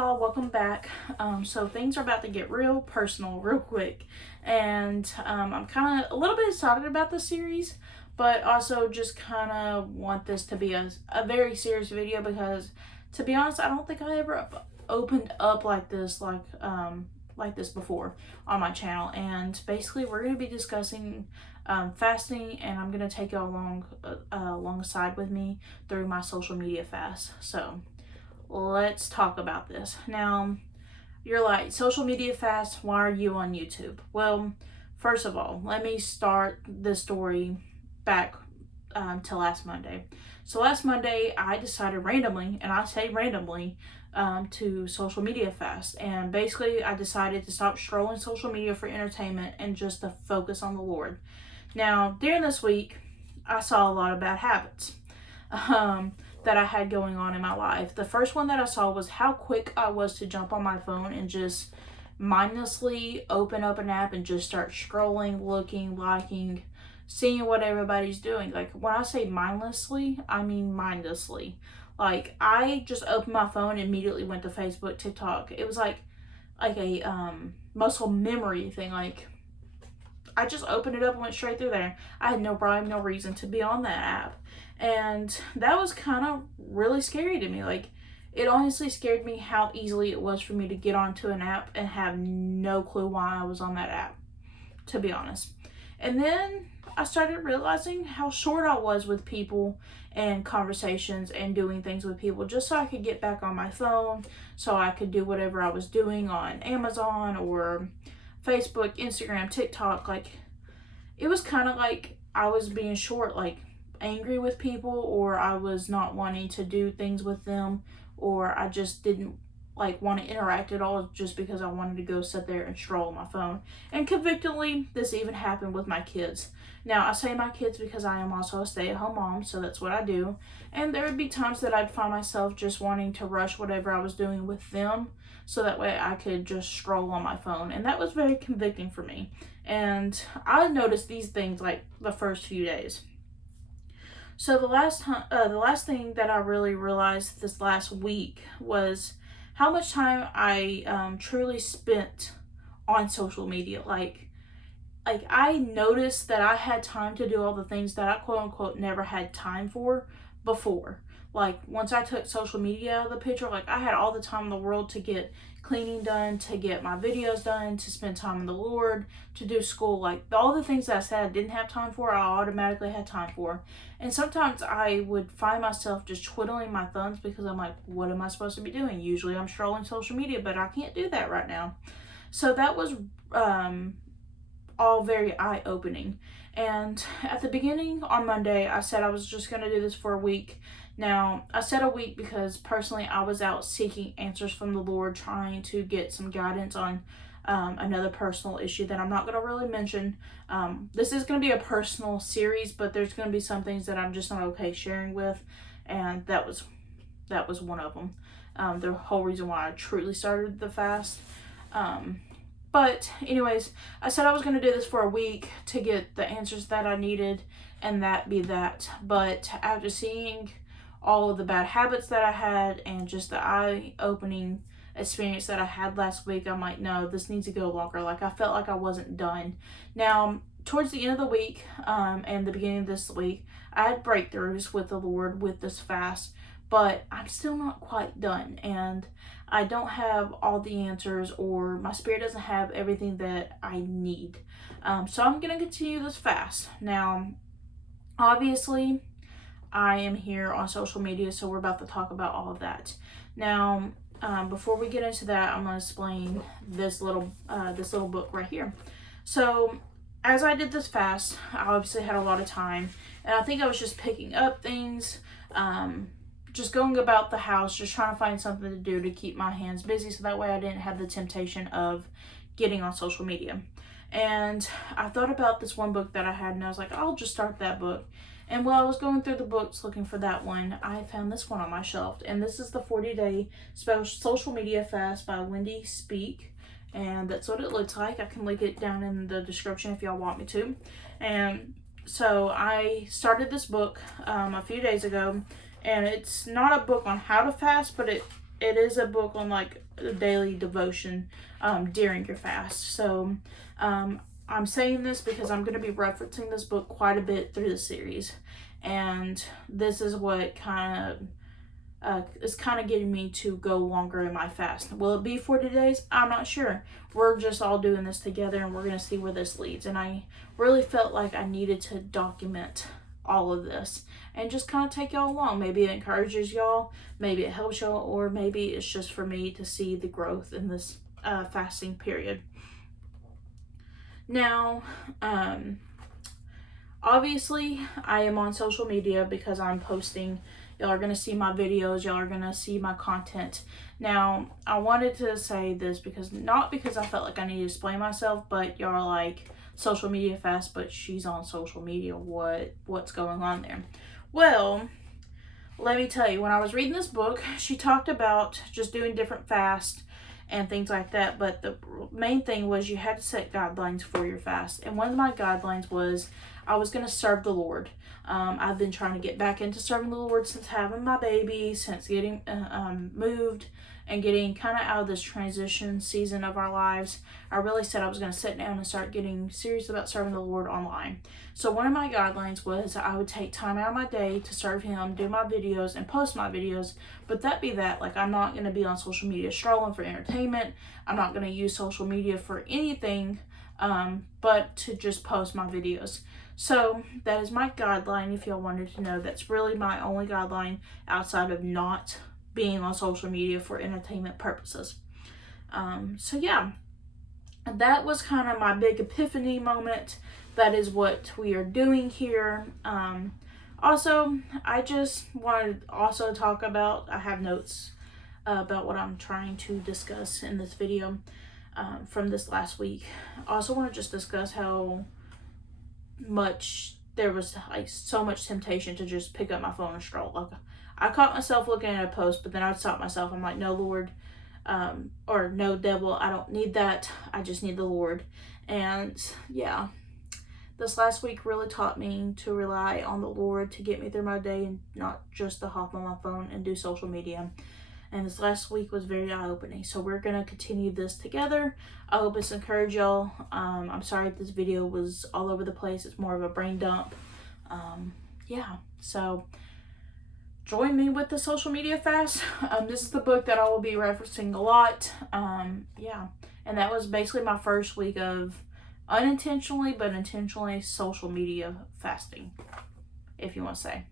y'all, welcome back. So things are about to get real personal real quick, and I'm kind of a little bit excited about the series, but also just kind of want this to be a very serious video because, to be honest, I don't think I ever opened up like this before on my channel. And basically we're going to be discussing fasting, and I'm going to take you along alongside with me through my social media fast. So let's talk about this. Now, you're like, social media fast, why are you on YouTube? Well, first of all, let me start the story back to last Monday. So last Monday, I decided randomly, and I say randomly, to social media fast. And basically, I decided to stop scrolling social media for entertainment and just to focus on the Lord. Now, during this week, I saw a lot of bad habits that I had going on in my life. The first one that I saw was how quick I was to jump on my phone and just mindlessly open up an app and just start scrolling, looking, liking, seeing what everybody's doing. Like, when I say mindlessly, I mean mindlessly. Like, I just opened my phone and immediately went to Facebook, TikTok. It was like a muscle memory thing. Like, I just opened it up and went straight through there. I had no rhyme, no reason to be on that app. And that was kind of really scary to me. Like, it honestly scared me how easily it was for me to get onto an app and have no clue why I was on that app, to be honest. And then I started realizing how short I was with people and conversations and doing things with people, just so I could get back on my phone, so I could do whatever I was doing on Amazon or Facebook, Instagram, TikTok. Like, it was kind of like I was being short, like angry with people, or I was not wanting to do things with them, or I just didn't like want to interact at all just because I wanted to go sit there and scroll on my phone. And convictingly, this even happened with my kids. Now, I say my kids because I am also a stay-at-home mom, so that's what I do. And there would be times that I'd find myself just wanting to rush whatever I was doing with them, so that way I could just scroll on my phone. And that was very convicting for me. And I noticed these things like the first few days. So the last thing that I really realized this last week was how much time I truly spent on social media. Like I noticed that I had time to do all the things that I quote unquote never had time for before. Like, once I took social media out of the picture, like, I had all the time in the world to get cleaning done, to get my videos done, to spend time in the Lord, to do school. Like, all the things that I said I didn't have time for, I automatically had time for. And sometimes I would find myself just twiddling my thumbs because I'm like, what am I supposed to be doing? Usually I'm scrolling social media, but I can't do that right now. So that was all very eye-opening. And at the beginning on Monday, I said I was just going to do this for a week. Now, I said a week because personally I was out seeking answers from the Lord, trying to get some guidance on another personal issue that I'm not going to really mention. This is going to be a personal series, but there's going to be some things that I'm just not okay sharing with, and that was one of them. The whole reason why I truly started the fast. But anyways, I said I was going to do this for a week to get the answers that I needed, and that be that. But after seeing all of the bad habits that I had and just the eye-opening experience that I had last week, I'm like, no, this needs to go longer. Like, I felt like I wasn't done. Now, towards the end of the week and the beginning of this week, I had breakthroughs with the Lord with this fast, but I'm still not quite done, and I don't have all the answers, or my spirit doesn't have everything that I need. So I'm going to continue this fast. Now, obviously, I am here on social media, so we're about to talk about all of that. Now, before we get into that, I'm going to explain this little book right here. So, as I did this fast, I obviously had a lot of time, and I think I was just picking up things, just going about the house, just trying to find something to do to keep my hands busy, so that way I didn't have the temptation of getting on social media. And I thought about this one book that I had, and I was like, I'll just start that book. And while I was going through the books looking for that one, I found this one on my shelf. And this is the 40-Day Social Media Fast by Wendy Speake. And that's what it looks like. I can link it down in the description if y'all want me to. And so I started this book a few days ago. And it's not a book on how to fast, but it is a book on like daily devotion during your fast. So I'm saying this because I'm going to be referencing this book quite a bit through the series, and this is what is kind of getting me to go longer in my fast. Will it be 40 days? I'm not sure. We're just all doing this together, and we're going to see where this leads. And I really felt like I needed to document all of this and just kind of take y'all along. Maybe it encourages y'all, maybe it helps y'all, or maybe it's just for me to see the growth in this fasting period. Now, obviously I am on social media because I'm posting. Y'all are going to see my videos. Y'all are going to see my content. Now, I wanted to say this because, not because I felt like I needed to explain myself, but y'all are like, social media fast, but she's on social media. What's going on there? Well, let me tell you, when I was reading this book, she talked about just doing different fasts and things like that, but the main thing was you had to set guidelines for your fast. And one of my guidelines was I was going to serve the Lord. I've been trying to get back into serving the Lord since having my baby, since getting moved and getting kind of out of this transition season of our lives. I really said I was going to sit down and start getting serious about serving the Lord online. So one of my guidelines was I would take time out of my day to serve Him, do my videos, and post my videos. But that be that. Like, I'm not going to be on social media strolling for entertainment. I'm not going to use social media for anything but to just post my videos. So that is my guideline. If y'all wanted to know, that's really my only guideline outside of not being on social media for entertainment purposes. So yeah, that was kind of my big epiphany moment. That is what we are doing here. Also, I just wanted to also talk about, I have notes about what I'm trying to discuss in this video from this last week. I also want to just discuss how much there was like so much temptation to just pick up my phone and scroll. Like, I caught myself looking at a post, but then I'd stop myself. I'm like, no, Lord, or no, devil, I don't need that. I just need the Lord. And yeah, this last week really taught me to rely on the Lord to get me through my day and not just to hop on my phone and do social media. And this last week was very eye-opening. So we're going to continue this together. I hope it's encouraged y'all. I'm sorry if this video was all over the place. It's more of a brain dump. Yeah, so join me with the social media fast. This is the book that I will be referencing a lot. Yeah, and that was basically my first week of unintentionally but intentionally social media fasting, if you want to say.